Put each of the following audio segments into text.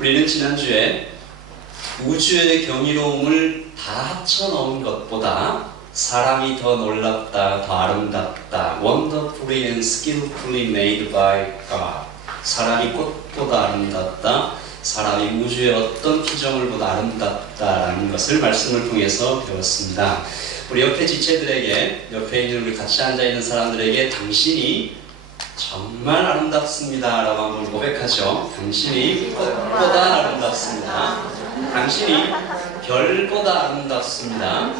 우리는 지난주에 우주의 경이로움을 다 합쳐놓은 것보다 사람이 더 놀랍다, 더 아름답다, wonderfully and skillfully made by God. 사람이 꽃보다 아름답다, 사람이 우주의 어떤 피조물보다 아름답다라는 것을 말씀을 통해서 배웠습니다. 우리 옆에 지체들에게, 옆에 있는 우리 같이 앉아있는 사람들에게 당신이 정말 아름답습니다 라고 한번 고백하죠. 당신이 꽃보다 아름답습니다. 당신이 별보다 아름답습니다.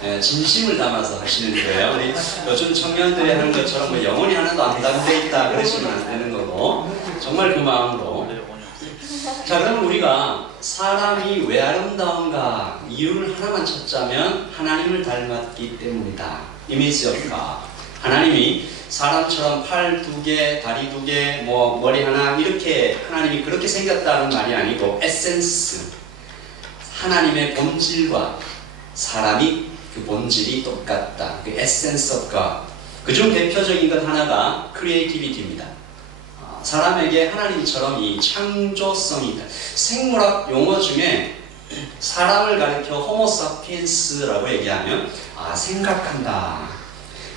네, 진심을 담아서 하시는 거예요. 우리 요즘 청년들이 하는 것처럼 뭐 영혼이 하나도 안 담겨 있다 그러시면 안 되는 거고, 정말 그 마음으로. 자, 그러면 우리가 사람이 왜 아름다운가 이유를 하나만 찾자면 하나님을 닮았기 때문이다. Image of God. 하나님이 사람처럼 팔 2개, 다리 2개, 뭐 머리 하나 이렇게 하나님이 그렇게 생겼다는 말이 아니고 에센스, 하나님의 본질과 사람이 그 본질이 똑같다. 그 에센스 of God. 그중 대표적인 것 하나가 크리에이티비티입니다. 사람에게 하나님처럼 이 창조성이 있다. 생물학 용어 중에 사람을 가리켜 호모사피엔스라고 얘기하면 생각한다.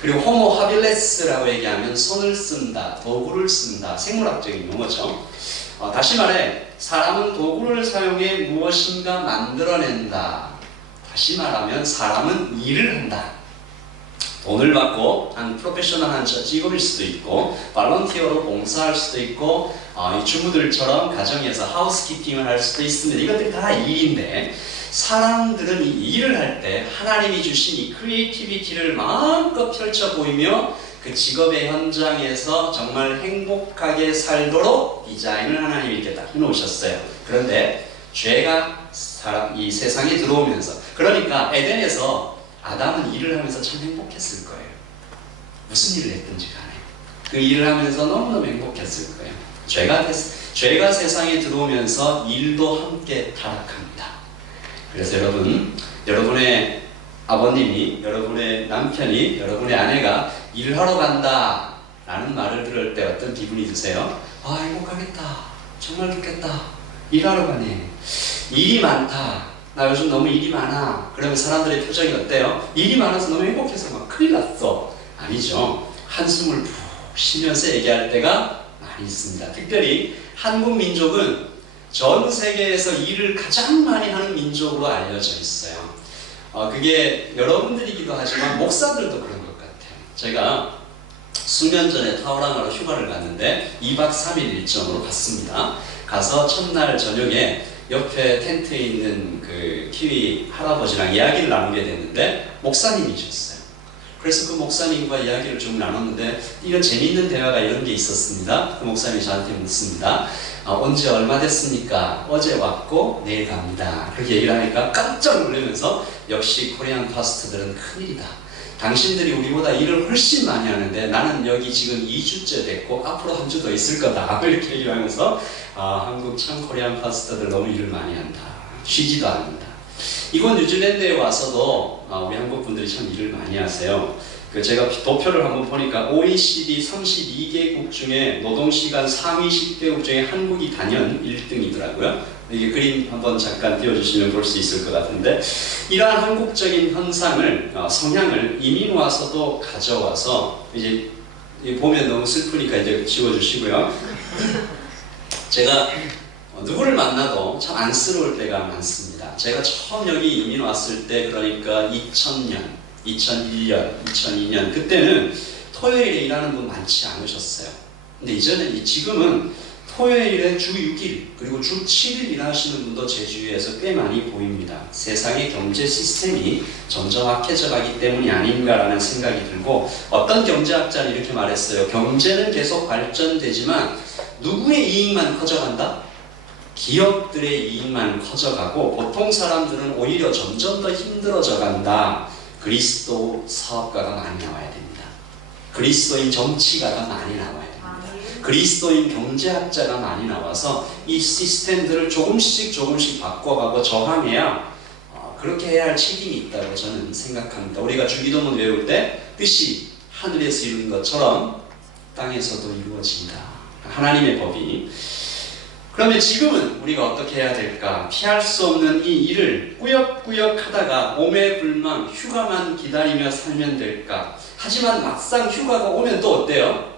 그리고 호모 하빌레스라고 얘기하면 손을 쓴다, 도구를 쓴다. 생물학적인 용어죠. 다시 말해 사람은 도구를 사용해 무엇인가 만들어낸다. 다시 말하면 사람은 일을 한다. 돈을 받고 한 프로페셔널한 직업일 수도 있고, 발런티어로 봉사할 수도 있고, 주부들처럼 가정에서 하우스키핑을 할 수도 있습니다. 이것들이 다 일인데, 사람들은 이 일을 할 때 하나님이 주신 이 크리에이티비티를 마음껏 펼쳐 보이며 그 직업의 현장에서 정말 행복하게 살도록 디자인을 하나님이 이렇게 딱 해놓으셨어요. 그런데 죄가 이 세상에 들어오면서, 그러니까 에덴에서 아담은 일을 하면서 참 행복했을 거예요. 무슨 일을 했든지 간에 그 일을 하면서 너무너무 행복했을 거예요. 죄가 세상에 들어오면서 일도 함께 타락합니다. 그래서 여러분의 아버님이, 여러분의 남편이, 여러분의 아내가 일하러 간다 라는 말을 들을 때 어떤 기분이 드세요? 행복하겠다, 정말 좋겠다, 일하러 가네, 일이 많다, 나 요즘 너무 일이 많아. 그러면 사람들의 표정이 어때요? 일이 많아서 너무 행복해서 막 큰일 났어. 아니죠. 한숨을 푹 쉬면서 얘기할 때가 많이 있습니다. 특별히 한국 민족은 전 세계에서 일을 가장 많이 하는 민족으로 알려져 있어요. 그게 여러분들이기도 하지만 목사들도 그런 것 같아요. 제가 수년 전에 타오랑아로 휴가를 갔는데 2박 3일 일정으로 갔습니다. 가서 첫날 저녁에 옆에 텐트에 있는 그 키위 할아버지랑 이야기를 나누게 됐는데 목사님이셨어요. 그래서 그 목사님과 이야기를 좀 나눴는데 이런 재미있는 대화가 이런 게 있었습니다. 그 목사님이 저한테 묻습니다. 언제 얼마 됐습니까? 어제 왔고 내일 갑니다. 그렇게 얘기를 하니까 깜짝 놀라면서 역시 코리안 파스터들은 큰일이다. 당신들이 우리보다 일을 훨씬 많이 하는데 나는 여기 지금 2주째 됐고 앞으로 한 주 더 있을 거다. 이렇게 얘기를 하면서 한국 참 코리안 파스터들 너무 일을 많이 한다. 쉬지도 않는다. 이곳 뉴질랜드에 와서도 우리 한국 분들이 참 일을 많이 하세요. 제가 도표를 한번 보니까 OECD 32개국 중에 노동시간 상위 10개국 중에 한국이 단연 1등이더라고요. 이게 그림 한번 잠깐 띄워주시면 볼 수 있을 것 같은데, 이러한 한국적인 현상을, 성향을 이민 와서도 가져와서, 이제 보면 너무 슬프니까 이제 지워주시고요. 제가 누구를 만나도 참 안쓰러울 때가 많습니다. 제가 처음 여기 이민 왔을 때, 그러니까 2000년, 2001년, 2002년, 그때는 토요일에 일하는 분 많지 않으셨어요. 근데 지금은 토요일에 주 6일, 그리고 주 7일 일하시는 분도 제 주위에서 꽤 많이 보입니다. 세상의 경제 시스템이 점점 악해져 가기 때문이 아닌가라는 생각이 들고, 어떤 경제학자는 이렇게 말했어요. 경제는 계속 발전되지만 누구의 이익만 커져간다? 기업들의 이익만 커져가고 보통 사람들은 오히려 점점 더 힘들어져 간다. 그리스도 사업가가 많이 나와야 됩니다. 그리스도인 정치가가 많이 나와야 됩니다. 그리스도인 경제학자가 많이 나와서 이 시스템들을 조금씩 바꿔가고 저항해야 그렇게 해야 할 책임이 있다고 저는 생각합니다. 우리가 주기도문 외울 때 뜻이 하늘에서 이룬 것처럼 땅에서도 이루어진다. 하나님의 법이. 그러면 지금은 우리가 어떻게 해야 될까? 피할 수 없는 이 일을 꾸역꾸역 하다가 오매불망 휴가만 기다리며 살면 될까? 하지만 막상 휴가가 오면 또 어때요?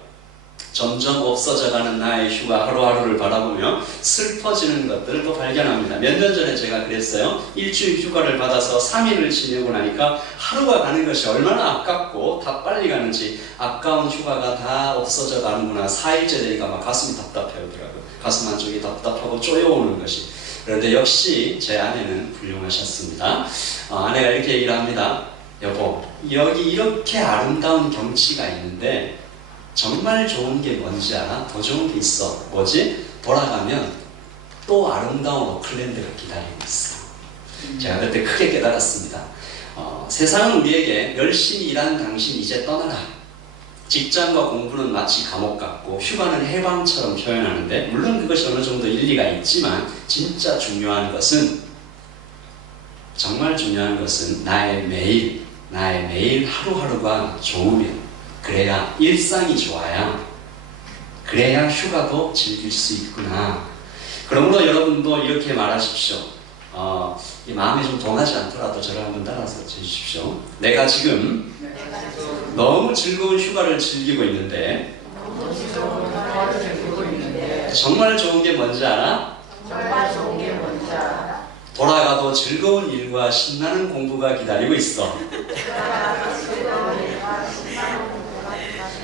점점 없어져가는 나의 휴가 하루하루를 바라보며 슬퍼지는 것들을 또 발견합니다. 몇 년 전에 제가 그랬어요. 일주일 휴가를 받아서 3일을 지내고 나니까 하루가 가는 것이 얼마나 아깝고 다 빨리 가는지, 아까운 휴가가 다 없어져 가는구나. 4일째 되니까 막 가슴이 답답해오더라고요. 가슴 한쪽이 답답하고 쪼여오는 것이. 그런데 역시 제 아내는 훌륭하셨습니다. 아내가 이렇게 얘기를 합니다. 여보, 여기 이렇게 아름다운 경치가 있는데 정말 좋은 게 뭔지 알아? 더 좋은 게 있어. 뭐지? 돌아가면 또 아름다운 오클랜드가 기다리고 있어. 제가 그때 크게 깨달았습니다. 세상은 우리에게 열심히 일한 당신 이제 떠나라. 직장과 공부는 마치 감옥 같고 휴가는 해방처럼 표현하는데, 물론 그것이 어느 정도 일리가 있지만 진짜 중요한 것은, 정말 중요한 것은 나의 매일 하루하루가 좋으면, 그래야 일상이 좋아야, 그래야 휴가도 즐길 수 있구나. 그러므로 여러분도 이렇게 말하십시오. 이 마음이 좀 동하지 않더라도 저를 한번 따라서 해주십시오. 내가 지금 너무 즐거운 휴가를 즐기고 있는데 정말 좋은 게 뭔지 알아? 돌아가도 즐거운 일과 신나는 공부가 기다리고 있어.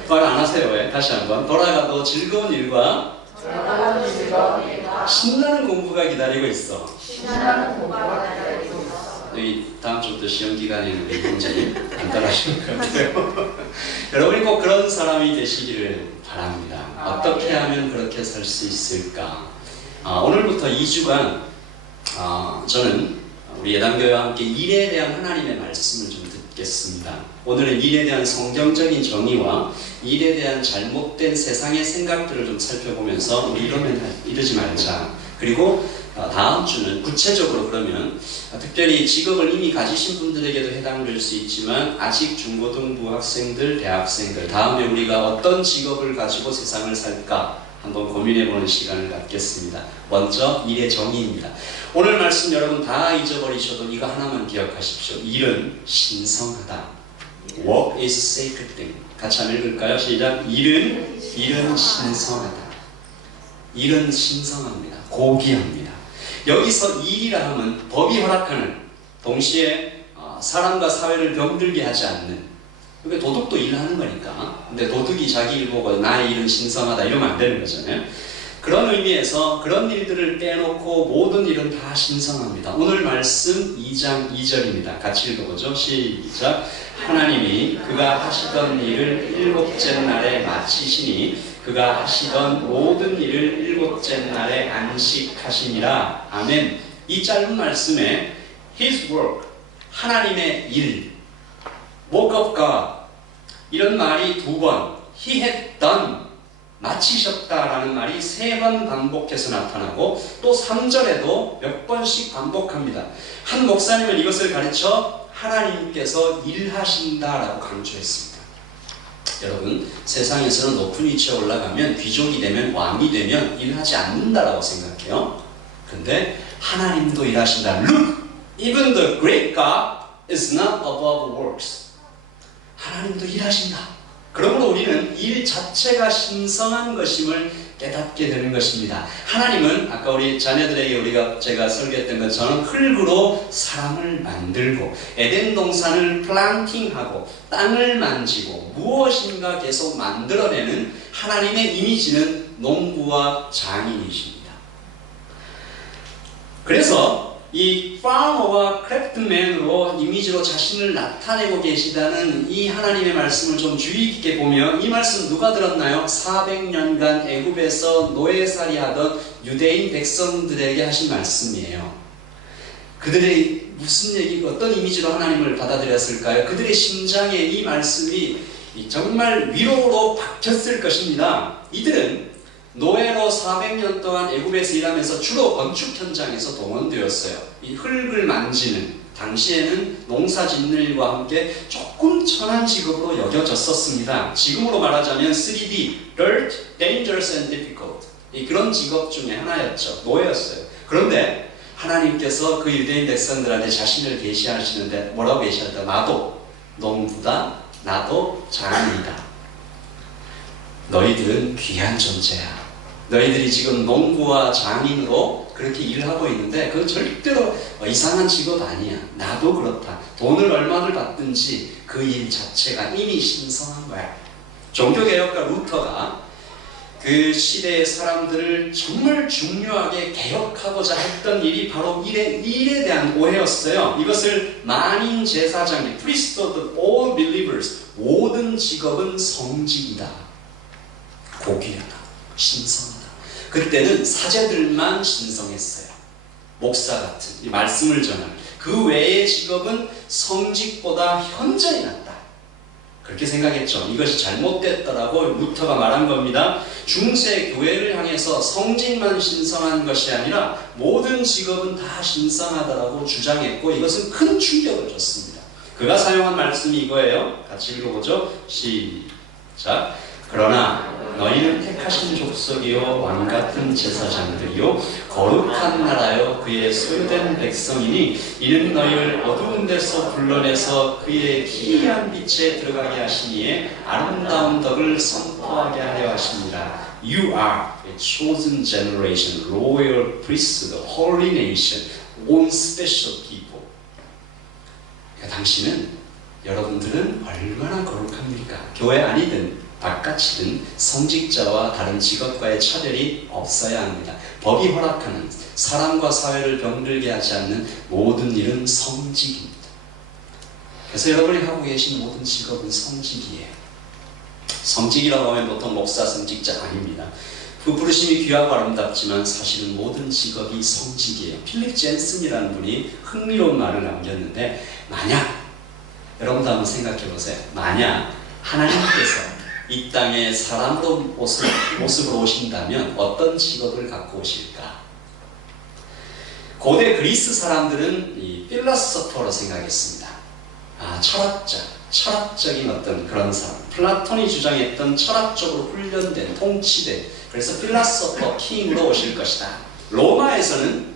말 안 하세요. 왜? 다시 한번. 돌아가도 즐거운 일과 신나는 공부가 기다리고 있어. 여기 다음 주부터 시험 기간이는데 굉장히 간단하신 것 같아요. 여러분이 꼭 그런 사람이 되시기를 바랍니다. 어떻게 하면 그렇게 살 수 있을까? 오늘부터 2주간 저는 우리 예담교회와 함께 일에 대한 하나님의 말씀을 좀 듣겠습니다. 오늘은 일에 대한 성경적인 정의와 일에 대한 잘못된 세상의 생각들을 좀 살펴보면서 우리 이러지 말자. 그리고 다음 주는 구체적으로 그러면 특별히 직업을 이미 가지신 분들에게도 해당될 수 있지만 아직 중고등부 학생들, 대학생들, 다음에 우리가 어떤 직업을 가지고 세상을 살까 한번 고민해보는 시간을 갖겠습니다. 먼저 일의 정의입니다. 오늘 말씀 여러분 다 잊어버리셔도 이거 하나만 기억하십시오. 일은 신성하다. Work is sacred thing. 같이 한번 읽을까요? 시작. 일은 신성하다. 일은 신성합니다. 고귀합니다. 여기서 일이라 하면 법이 허락하는, 동시에 사람과 사회를 병들게 하지 않는, 그게 도덕도 일하는 거니까. 근데 도덕이 자기 일 보고 나의 일은 신성하다 이러면 안 되는 거잖아요. 그런 의미에서 그런 일들을 빼놓고 모든 일은 다 신성합니다. 오늘 말씀 2장 2절입니다. 같이 읽어보죠. 시작. 하나님이 그가 하시던 일을 일곱째 날에 마치시니 그가 하시던 모든 일을 일곱째 날에 안식하시니라. 아멘. 이 짧은 말씀에 His work, 하나님의 일, work of God, 이런 말이 2번, He had done, 마치셨다라는 말이 3번 반복해서 나타나고 또 3절에도 몇 번씩 반복합니다. 한 목사님은 이것을 가르쳐 하나님께서 일하신다라고 강조했습니다. 여러분, 세상에서는 높은 위치에 올라가면, 귀족이 되면, 왕이 되면 일하지 않는다라고 생각해요. 그런데 하나님도 일하신다. Look, even the great God is not above works. 하나님도 일하신다. 그러므로 우리는 일 자체가 신성한 것임을 깨닫게 되는 것입니다. 하나님은 아까 우리 자녀들에게 제가 설교했던 것처럼 흙으로 사람을 만들고 에덴 동산을 플란팅하고 땅을 만지고 무엇인가 계속 만들어내는 하나님의 이미지는 농부와 장인이십니다. 그래서 이 파머와 크래프트맨으로 이미지로 자신을 나타내고 계시다는 이 하나님의 말씀을 좀 주의 깊게 보면, 이 말씀 누가 들었나요? 400년간 애굽에서 노예살이 하던 유대인 백성들에게 하신 말씀이에요. 그들의 무슨 얘기, 어떤 이미지로 하나님을 받아들였을까요? 그들의 심장에 이 말씀이 정말 위로로 박혔을 것입니다. 이들은 노예로 400년 동안 애굽에서 일하면서 주로 건축 현장에서 동원되었어요. 이 흙을 만지는, 당시에는 농사 짓는 일과 함께 조금 천한 직업으로 여겨졌었습니다. 지금으로 말하자면 3D, dirt, dangerous and difficult. 그런 직업 중에 하나였죠. 노예였어요. 그런데 하나님께서 그 유대인 백성들한테 자신을 계시하시는데 뭐라고 계시할까? 나도 농부다. 나도 장인이다. 너희들은 귀한 존재야. 너희들이 지금 농부와 장인으로 그렇게 일을 하고 있는데 그건 절대로 이상한 직업 아니야. 나도 그렇다. 돈을 얼마를 받든지 그 일 자체가 이미 신성한 거야. 종교개혁가 루터가 그 시대의 사람들을 정말 중요하게 개혁하고자 했던 일이 바로 일에 대한 오해였어요. 이것을 만인 제사장이 priest of all believers, 모든 직업은 성직이다. 고귀하다. 신성하다. 그때는 사제들만 신성했어요. 목사 같은 이 말씀을 전하는 그 외의 직업은 성직보다 현저히 낫다. 그렇게 생각했죠. 이것이 잘못됐다라고 루터가 말한 겁니다. 중세 교회를 향해서 성직만 신성한 것이 아니라 모든 직업은 다 신성하다라고 주장했고 이것은 큰 충격을 줬습니다. 그가 사용한 말씀이 이거예요. 같이 읽어보죠. 시작. 그러나 너희는 택하신 족속이요 왕같은 제사장들이요 거룩한 나라요 그의 소유된 백성이니 이는 너희를 어두운 데서 불러내서 그의 기이한 빛에 들어가게 하시니에 아름다운 덕을 선포하게 하려 하십니다. You are a chosen generation, royal priesthood, holy nation, own special people. 그러니까 당신은 여러분들은 얼마나 거룩합니까? 교회 아니든 바깥이든 성직자와 다른 직업과의 차별이 없어야 합니다. 법이 허락하는 사람과 사회를 병들게 하지 않는 모든 일은 성직입니다. 그래서 여러분이 하고 계신 모든 직업은 성직이에요. 성직이라고 하면 보통 목사, 성직자 아닙니다. 그 부르심이 귀하고 아름답지만 사실은 모든 직업이 성직이에요. 필립 젠슨이라는 분이 흥미로운 말을 남겼는데 만약 여러분도 한번 생각해 보세요. 만약 하나님께서 이 땅에 사람으로 모습으로 오신다면 어떤 직업을 갖고 오실까? 고대 그리스 사람들은 이 필라소퍼로 생각했습니다. 철학적인 어떤 그런 사람. 플라톤이 주장했던 철학적으로 훈련된, 통치된, 그래서 필라소퍼 킹으로 오실 것이다. 로마에서는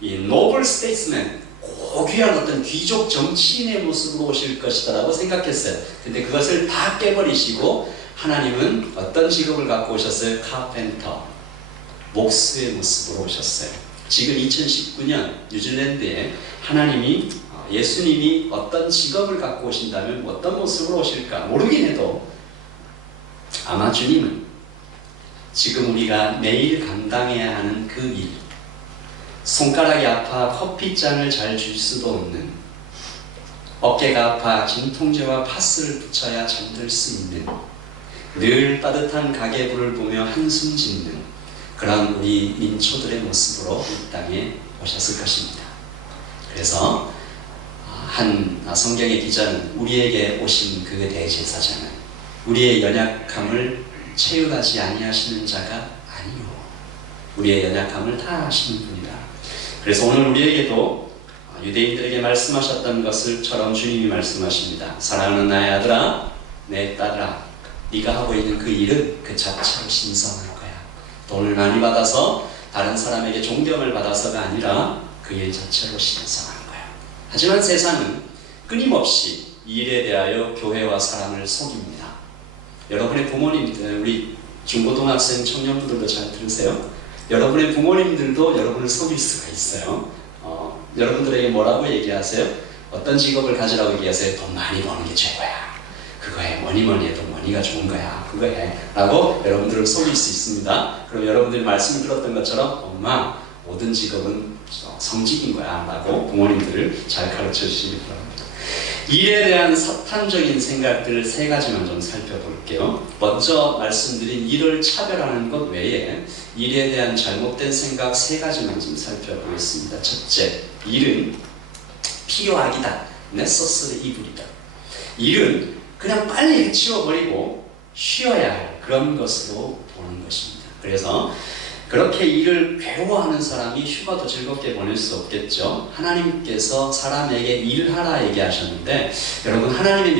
이 노블 스테이트스맨, 고귀한 어떤 귀족 정치인의 모습으로 오실 것이다 라고 생각했어요. 근데 그것을 다 깨버리시고 하나님은 어떤 직업을 갖고 오셨어요? 카펜터, 목수의 모습으로 오셨어요. 지금 2019년 뉴질랜드에 하나님이 예수님이 어떤 직업을 갖고 오신다면 어떤 모습으로 오실까 모르긴 해도 아마 주님은 지금 우리가 매일 감당해야 하는 그 일, 손가락이 아파 커피잔을 잘 줄 수도 없는, 어깨가 아파 진통제와 파스를 붙여야 잠들 수 있는, 늘 따뜻한 가계부를 보며 한숨 짓는 그런 우리 민초들의 모습으로 이 땅에 오셨을 것입니다. 그래서 한 성경의 기자는 우리에게 오신 그 대제사장은 우리의 연약함을 체휼하지 아니하시는 자가 아니요 우리의 연약함을 다 아시는 분이다. 그래서 오늘 우리에게도 유대인들에게 말씀하셨던 것을처럼 주님이 말씀하십니다. 사랑하는 나의 아들아, 내 딸아, 네가 하고 있는 그 일은 그 자체로 신성한 거야. 돈을 많이 받아서 다른 사람에게 존경을 받아서가 아니라 그 일 자체로 신성한 거야. 하지만 세상은 끊임없이 이 일에 대하여 교회와 사람을 속입니다. 여러분의 부모님들, 우리 중고등학생 청년분들도 잘 들으세요. 여러분의 부모님들도 여러분을 속일 수가 있어요. 여러분들에게 뭐라고 얘기하세요? 어떤 직업을 가지라고 얘기하세요? 돈 많이 버는 게 최고야. 그거에 뭐니 해도 머니가 좋은 거야. 그거 해. 라고 여러분들을 속일 수 있습니다. 그럼 여러분들이 말씀을 들었던 것처럼 엄마, 모든 직업은 성직인 거야. 라고 부모님들을 잘 가르쳐 주시기 바랍니다. 일에 대한 사탄적인 생각들을 세 가지만 좀 살펴볼게요. 먼저 말씀드린 일을 차별하는 것 외에 일에 대한 잘못된 생각 세 가지만 좀 살펴보겠습니다. 첫째, 일은 필요하기다. necessary evil이다. 일은 그냥 빨리 해치워버리고 쉬어야 할 그런 것으로 보는 것입니다. 그래서 그렇게 일을 괴로워하는 사람이 휴가도 즐겁게 보낼 수 없겠죠. 하나님께서 사람에게 일하라 얘기하셨는데, 여러분, 하나님의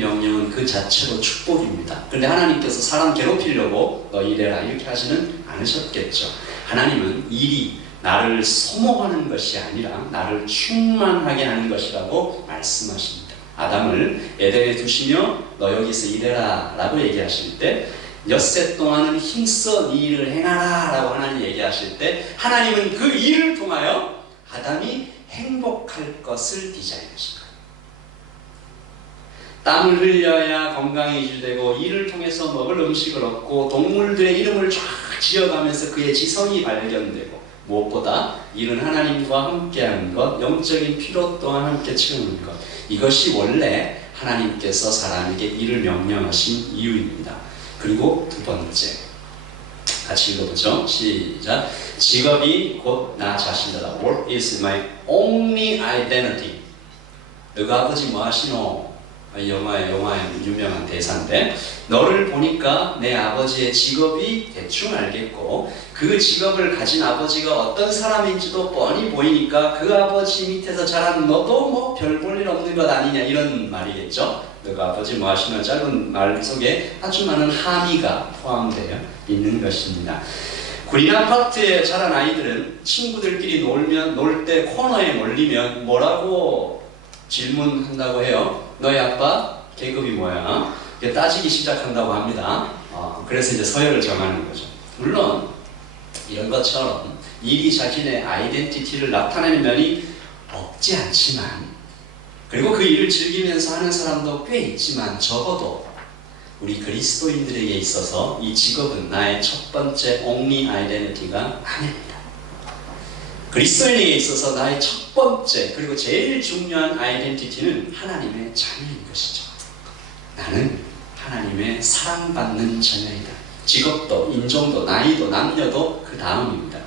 명령은 그 자체로 축복입니다. 그런데 하나님께서 사람 괴롭히려고 너 일해라 이렇게 하지는 않으셨겠죠. 하나님은 일이 나를 소모하는 것이 아니라 나를 충만하게 하는 것이라고 말씀하십니다. 아담을 에덴에 두시며 너 여기서 일해라 라고 얘기하실 때, 엿새 동안은 힘써 네 일을 행하라 라고 하나님 얘기하실 때, 하나님은 그 일을 통하여 아담이 행복할 것을 디자인하신 거예요. 땀을 흘려야 건강이 유지되고, 이를 통해서 먹을 음식을 얻고, 동물들의 이름을 쫙 지어가면서 그의 지성이 발견되고, 무엇보다 이는 하나님과 함께하는 것, 영적인 필요 또한 함께 채우는 것, 이것이 원래 하나님께서 사람에게 일을 명령하신 이유입니다. 그리고 두 번째, 같이 읽어보죠. 시작. 직업이 곧 나 자신이다. Work is my only identity. 너가 아버지 뭐 하시노? 영화의 유명한 대사인데, 너를 보니까 내 아버지의 직업이 대충 알겠고, 그 직업을 가진 아버지가 어떤 사람인지도 뻔히 보이니까 그 아버지 밑에서 자란 너도 뭐 별 볼 일 없는 것 아니냐, 이런 말이겠죠. 너가 아버지 뭐 하시는 짧은 말 속에 아주 많은 함의가 포함되어 있는 것입니다. 구린 아파트에 자란 아이들은 친구들끼리 놀 때 코너에 몰리면 뭐라고 질문한다고 해요? 너희 아빠 계급이 뭐야? 따지기 시작한다고 합니다. 그래서 이제 서열을 정하는 거죠. 물론 이런 것처럼 일이 자신의 아이덴티티를 나타내는 면이 없지 않지만, 그리고 그 일을 즐기면서 하는 사람도 꽤 있지만, 적어도 우리 그리스도인들에게 있어서 이 직업은 나의 첫 번째 only identity가 아닙니다. 그리스도인에게 있어서 나의 첫 번째 그리고 제일 중요한 아이덴티티는 하나님의 자녀인 것이죠. 나는 하나님의 사랑받는 자녀이다. 직업도, 인종도, 나이도, 남녀도 그 다음입니다.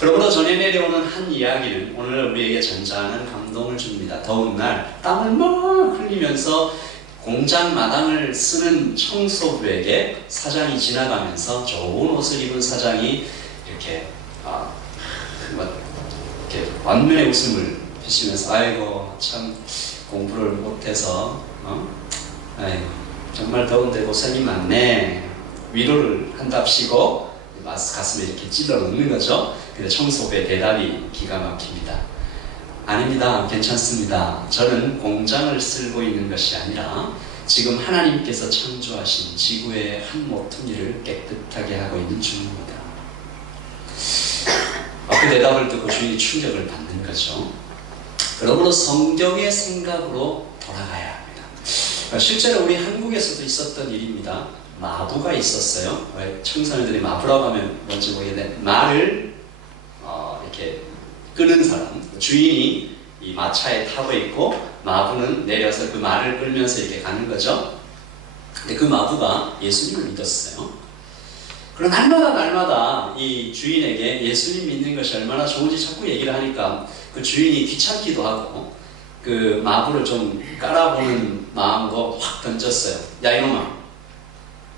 그러므로 전해 내려오는 한 이야기는 오늘 우리에게 잔잔한 감동을 줍니다. 더운 날 땀을 막 흘리면서 공장 마당을 쓰는 청소부에게 사장이 지나가면서 좋은 옷을 입은 사장이 이렇게 완면의 웃음을 피시면서, 아이고 참 공부를 못해서 아이고 정말 더운데 고생이 많네, 위로를 한답시고 가슴에 이렇게 찔러 넣는 거죠. 근데 청소부의 대답이 기가 막힙니다. 아닙니다. 괜찮습니다. 저는 공장을 쓸고 있는 것이 아니라 지금 하나님께서 창조하신 지구의 한 모퉁이를 깨끗하게 하고 있는 중입니다. 그 대답을 듣고 주인이 충격을 받는 거죠. 그러므로 성경의 생각으로 돌아가야 합니다. 실제로 우리 한국에서도 있었던 일입니다. 마부가 있었어요. 청소년들이 마부라고 하면 뭔지 모르겠는데, 말을 이렇게 끄는 사람, 주인이 이 마차에 타고 있고 마부는 내려서 그 말을 끌면서 이렇게 가는 거죠. 근데 그 마부가 예수님을 믿었어요. 그럼 날마다 이 주인에게 예수님 믿는 것이 얼마나 좋은지 자꾸 얘기를 하니까 그 주인이 귀찮기도 하고 그 마부를 좀 깔아보는 마음으로 확 던졌어요. 야 이놈아,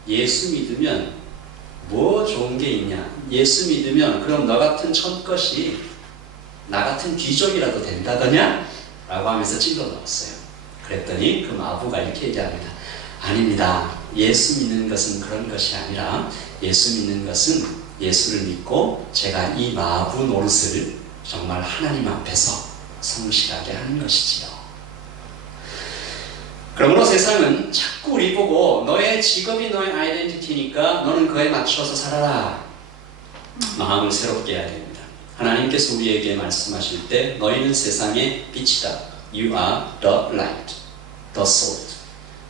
예수 믿으면 뭐 좋은 게 있냐? 예수 믿으면 그럼 너 같은 천것이 나 같은 귀족이라도 된다더냐? 라고 하면서 찔러 넣었어요. 그랬더니 그 마부가 이렇게 얘기합니다. 아닙니다. 예수 믿는 것은 그런 것이 아니라, 예수 믿는 것은 예수를 믿고 제가 이 마부 노릇을 정말 하나님 앞에서 성실하게 하는 것이지요. 그러므로 세상은 자꾸 우리 보고 너의 직업이 너의 아이덴티티니까 너는 그에 맞춰서 살아라. 마음을 새롭게 해야 됩니다. 하나님께서 우리에게 말씀하실 때 너희는 세상의 빛이다. You are the light, the salt.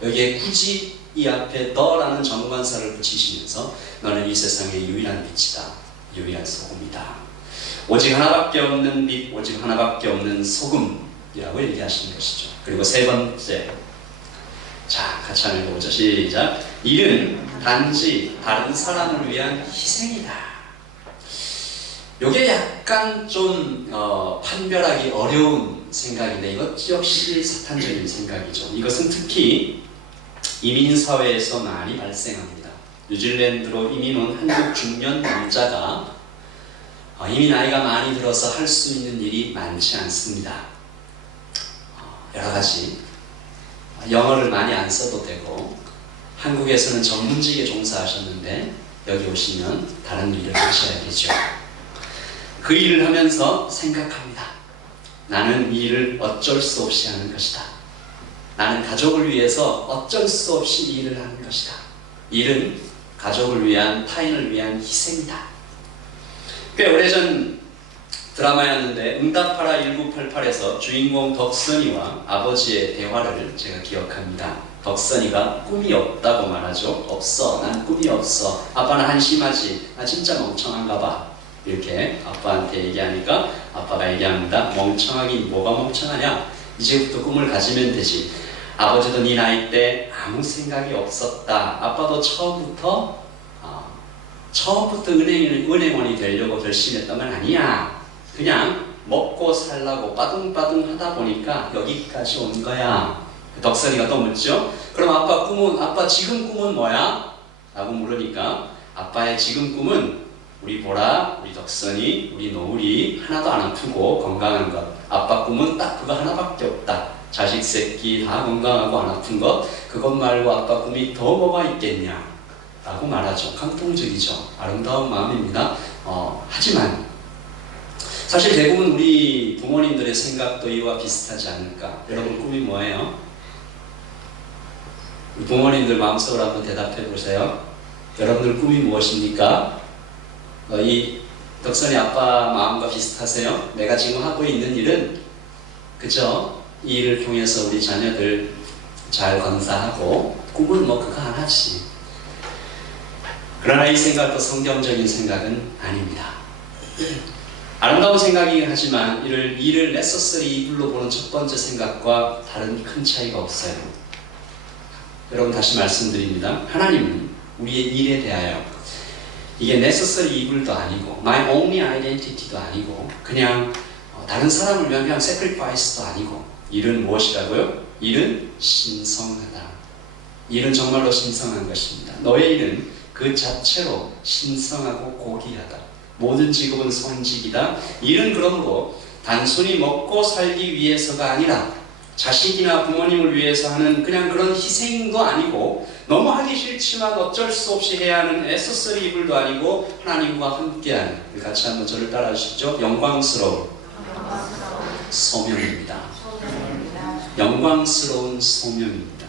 여기에 굳이 이 앞에 the라는 정관사를 붙이시면서 너는 이 세상의 유일한 빛이다. 유일한 소금이다. 오직 하나밖에 없는 빛, 오직 하나밖에 없는 소금이라고 얘기하시는 것이죠. 그리고 세 번째, 자 같이 한번 읽어보죠. 시작. 일은 단지 다른 사람을 위한 희생이다. 요게 약간 좀 판별하기 어려운 생각인데, 이것 역시 사탄적인 생각이죠. 이것은 특히 이민사회에서 많이 발생합니다. 뉴질랜드로 이민 온 한국 중년 남자가 이미 나이가 많이 들어서 할 수 있는 일이 많지 않습니다. 여러 가지 영어를 많이 안 써도 되고 한국에서는 전문직에 종사하셨는데 여기 오시면 다른 일을 하셔야 되죠. 그 일을 하면서 생각합니다. 나는 이 일을 어쩔 수 없이 하는 것이다. 나는 가족을 위해서 어쩔 수 없이 이 일을 하는 것이다. 일은 가족을 위한, 타인을 위한 희생이다. 꽤 오래전 드라마였는데 응답하라 1988에서 주인공 덕선이와 아버지의 대화를 제가 기억합니다. 덕선이가 꿈이 없다고 말하죠. 없어. 난 꿈이 없어. 아빠는 한심하지. 나 진짜 멍청한가 봐. 이렇게 아빠한테 얘기하니까 아빠가 얘기합니다. 멍청하긴 뭐가 멍청하냐? 이제부터 꿈을 가지면 되지. 아버지도 네 나이 때 아무 생각이 없었다. 아빠도 처음부터 은행원이 되려고 결심했던 건 아니야. 그냥 먹고 살라고 빠둥빠둥 하다 보니까 여기까지 온 거야. 덕선이가 또 묻죠. 그럼 아빠 지금 꿈은 뭐야? 라고 물으니까 아빠의 지금 꿈은 우리 보라, 우리 덕선이, 우리 노을이 하나도 안 아프고 건강한 것. 아빠 꿈은 딱 그거 하나밖에 없다. 자식 새끼 다 건강하고 안 아픈 것. 그것 말고 아빠 꿈이 더 뭐가 있겠냐? 라고 말하죠. 감동적이죠. 아름다운 마음입니다. 하지만 사실 대부분 우리 부모님들의 생각도 이와 비슷하지 않을까? 여러분 꿈이 뭐예요? 부모님들 마음속으로 한번 대답해 보세요. 여러분들 꿈이 무엇입니까? 이 덕선이 아빠 마음과 비슷하세요? 내가 지금 하고 있는 일은 그저 이 일을 통해서 우리 자녀들 잘 건사하고 꿈은 뭐 그거 하나지. 그러나 이 생각도 성경적인 생각은 아닙니다. 아름다운 생각이긴 하지만 이를 necessary evil로 보는 첫 번째 생각과 다른 큰 차이가 없어요. 여러분 다시 말씀드립니다. 하나님은 우리의 일에 대하여 이게 necessary evil도 아니고 my only identity도 아니고 그냥 다른 사람을 위한 그냥 sacrifice도 아니고 일은 무엇이라고요? 일은 신성하다. 일은 정말로 신성한 것입니다. 너의 일은 그 자체로 신성하고 고귀하다. 모든 직업은 성직이다. 일은 그러므로 단순히 먹고 살기 위해서가 아니라 자식이나 부모님을 위해서 하는 그냥 그런 희생도 아니고 너무 하기 싫지만 어쩔 수 없이 해야 하는 necessary evil도 아니고 하나님과 함께하는, 같이 한번 저를 따라 하시죠. 영광스러운 소명입니다. 영광스러운 소명입니다.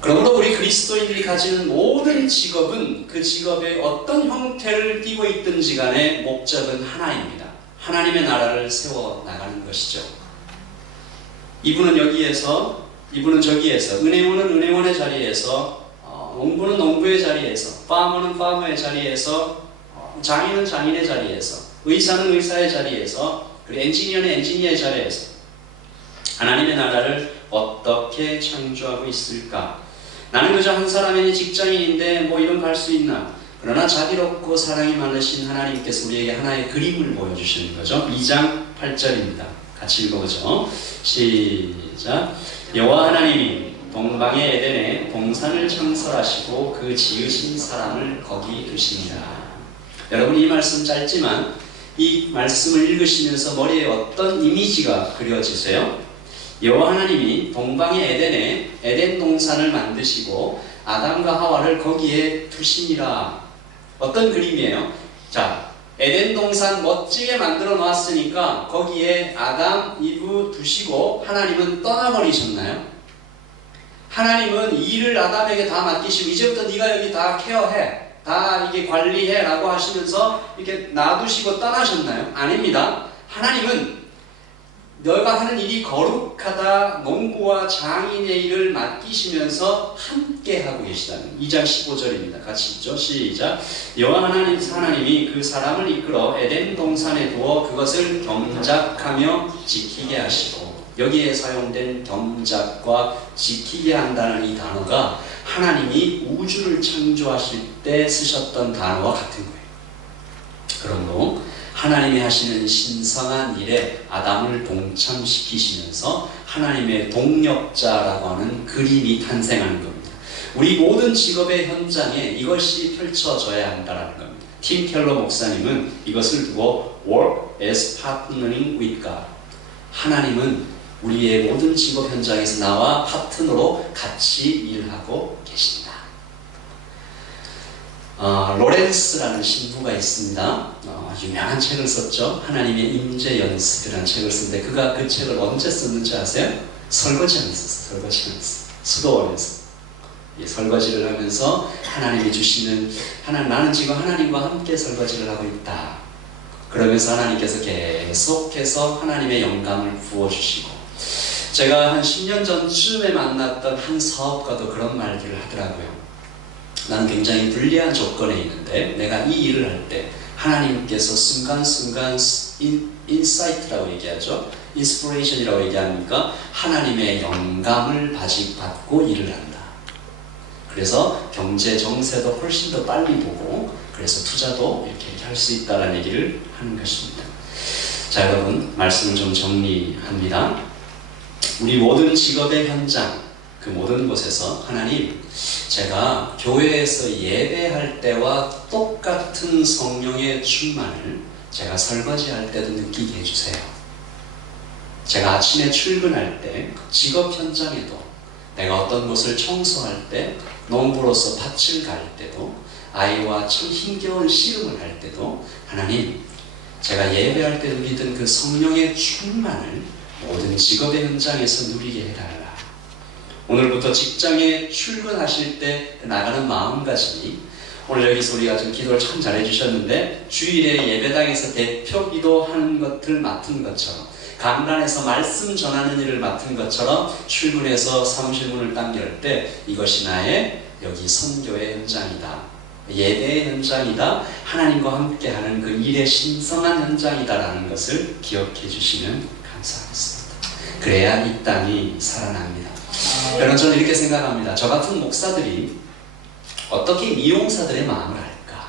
그러므로 우리 그리스도인들이 가지는 모든 직업은 그 직업의 어떤 형태를 띠고 있든지 간에 목적은 하나입니다. 하나님의 나라를 세워나가는 것이죠. 이분은 여기에서, 이분은 저기에서, 은행원은 은행원의 자리에서, 농부는 농부의 자리에서, 파머는 파머의 자리에서, 장인은 장인의 자리에서, 의사는 의사의 자리에서, 그리고 엔지니어는 엔지니어의 자리에서 하나님의 나라를 어떻게 창조하고 있을까? 나는 그저 한 사람의 직장인인데 뭐 이런 거 할 수 있나? 그러나 자비롭고 사랑이 많으신 하나님께서 우리에게 하나의 그림을 보여주시는 거죠. 2장 8절입니다. 같이 읽어보죠. 시작. 여호와 하나님이 동방의 에덴에 동산을 창설하시고 그 지으신 사람을 거기 두시니라. 여러분 이 말씀 짧지만 이 말씀을 읽으시면서 머리에 어떤 이미지가 그려지세요? 여호와 하나님이 동방의 에덴에 에덴 동산을 만드시고 아담과 하와를 거기에 두시니라. 어떤 그림이에요? 자, 에덴 동산 멋지게 만들어 놓았으니까 거기에 아담, 이브 두시고 하나님은 떠나버리셨나요? 하나님은 이 일을 아담에게 다 맡기시고 이제부터 네가 여기 다 케어해, 다 이게 관리해 라고 하시면서 이렇게 놔두시고 떠나셨나요? 아닙니다. 하나님은 너가 하는 일이 거룩하다, 농부와 장인의 일을 맡기시면서 함께 하고 계시다는 2장 15절입니다. 같이 읽죠. 시작. 여호와 하나님이 그 사람을 이끌어 에덴 동산에 두어 그것을 경작하며 지키게 하시고, 여기에 사용된 경작과 지키게 한다는 이 단어가 하나님이 우주를 창조하실 때 쓰셨던 단어와 같은 거예요. 그러므로 하나님이 하시는 신성한 일에 아담을 동참시키시면서 하나님의 동력자라고 하는 그림이 탄생하는 겁니다. 우리 모든 직업의 현장에 이것이 펼쳐져야 한다는 겁니다. 팀 켈러 목사님은 이것을 두고 Work as partnering with God. 하나님은 우리의 모든 직업 현장에서 나와 파트너로 같이 일하고 계신다. 로렌스라는 신부가 있습니다. 유명한 책을 썼죠. 하나님의 임재 연습이라는 책을 썼는데 그가 그 책을 언제 썼는지 아세요? 설거지하면서 썼어요. 설거지하면서. 수도원에서. 설거지를 하면서 하나님이 주시는 나는 지금 하나님과 함께 설거지를 하고 있다. 그러면서 하나님께서 계속해서 하나님의 영감을 부어주시고 제가 한 10년 전쯤에 만났던 한 사업가도 그런 말들을 하더라고요. 나는 굉장히 불리한 조건에 있는데 내가 이 일을 할 때 하나님께서 순간순간 인사이트라고 얘기하죠. 인스피레이션이라고 얘기하니까 하나님의 영감을 받고 일을 한다. 그래서 경제 정세도 훨씬 더 빨리 보고 그래서 투자도 이렇게 할 수 있다는 얘기를 하는 것입니다. 자, 여러분 말씀을 좀 정리합니다. 우리 모든 직업의 현장 그 모든 곳에서 하나님 제가 교회에서 예배할 때와 똑같은 성령의 충만을 제가 설거지할 때도 느끼게 해주세요. 제가 아침에 출근할 때 직업 현장에도 내가 어떤 곳을 청소할 때 농부로서 밭을 갈 때도 아이와 참 힘겨운 씨름을 할 때도 하나님 제가 예배할 때 누리던 그 성령의 충만을 모든 직업의 현장에서 누리게 해달라. 오늘부터 직장에 출근하실 때 나가는 마음가짐이 오늘 여기서 우리가 좀 기도를 참 잘해주셨는데 주일에 예배당에서 대표 기도하는 것을 맡은 것처럼 강단에서 말씀 전하는 일을 맡은 것처럼 출근해서 사무실 문을 딱 열 때 이것이 나의 여기 선교의 현장이다. 예배의 현장이다. 하나님과 함께하는 그 일의 신성한 현장이다라는 것을 기억해 주시면 감사하겠습니다. 그래야 이 땅이 살아납니다. 여러분 저는 이렇게 생각합니다. 저 같은 목사들이 어떻게 미용사들의 마음을 알까?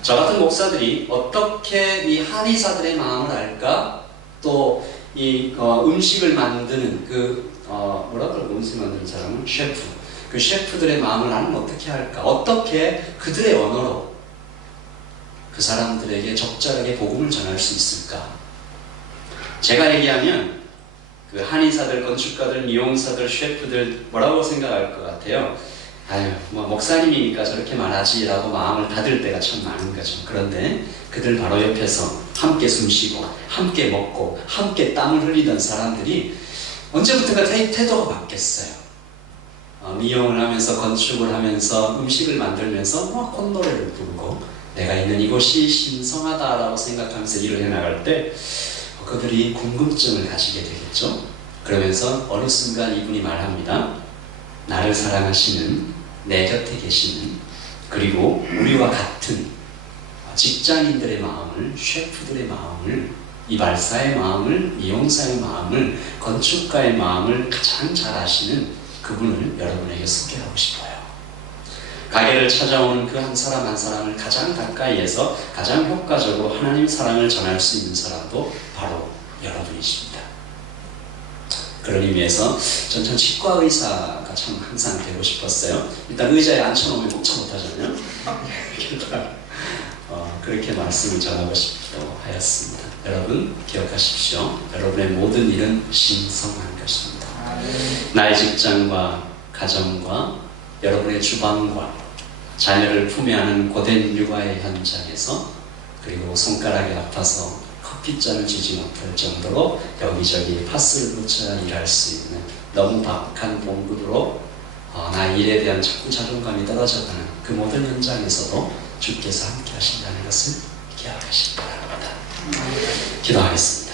저 같은 목사들이 어떻게 이 한의사들의 마음을 알까? 또 이 음식을 만드는 뭐라 그러고 음식 만드는 사람은 셰프. 그 셰프들의 마음을 나는 어떻게 할까? 어떻게 그들의 언어로 그 사람들에게 적절하게 복음을 전할 수 있을까? 제가 얘기하면 그 한의사들, 건축가들, 미용사들, 셰프들 뭐라고 생각할 것 같아요? 아유, 뭐 목사님이니까 저렇게 말하지라고 마음을 닫을 때가 참 많은 거죠. 그런데 그들 바로 옆에서 함께 숨쉬고 함께 먹고 함께 땀을 흘리던 사람들이 언제부턴가 태도가 바뀌었어요. 미용을 하면서 건축을 하면서 음식을 만들면서 콧노래를 부르고 내가 있는 이곳이 신성하다라고 생각하면서 일을 해나갈 때 그들이 궁금증을 가지게 되겠죠. 그러면서 어느 순간 이분이 말합니다. 나를 사랑하시는 내 곁에 계시는 그리고 우리와 같은 직장인들의 마음을 셰프들의 마음을 이발사의 마음을 미용사의 마음을 건축가의 마음을 가장 잘 아시는 그분을 여러분에게 소개하고 싶어요. 가게를 찾아오는 그 한 사람 한 사람을 가장 가까이에서 가장 효과적으로 하나님 사랑을 전할 수 있는 사람도 바로 여러분이십니다. 그런 의미에서 전 치과 의사가 참 항상 되고 싶었어요. 일단 의자에 앉혀놓으면 꼼짝 못하잖아요. 그렇게 말씀을 전하고 싶기도 하였습니다. 여러분 기억하십시오. 여러분의 모든 일은 신성한 것입니다. 나의 직장과 가정과 여러분의 주방과 자녀를 품에 안은 고된 육아의 현장에서 그리고 손가락이 아파서 커피잔을 주지 못할 정도로 여기저기 파스를 붙여 일할 수 있는 너무 박한 봉급으로 나 일에 대한 자꾸 자존감이 떨어져가는 그 모든 현장에서도 주께서 함께 하신다는 것을 기억하시기 바랍니다. 기도하겠습니다.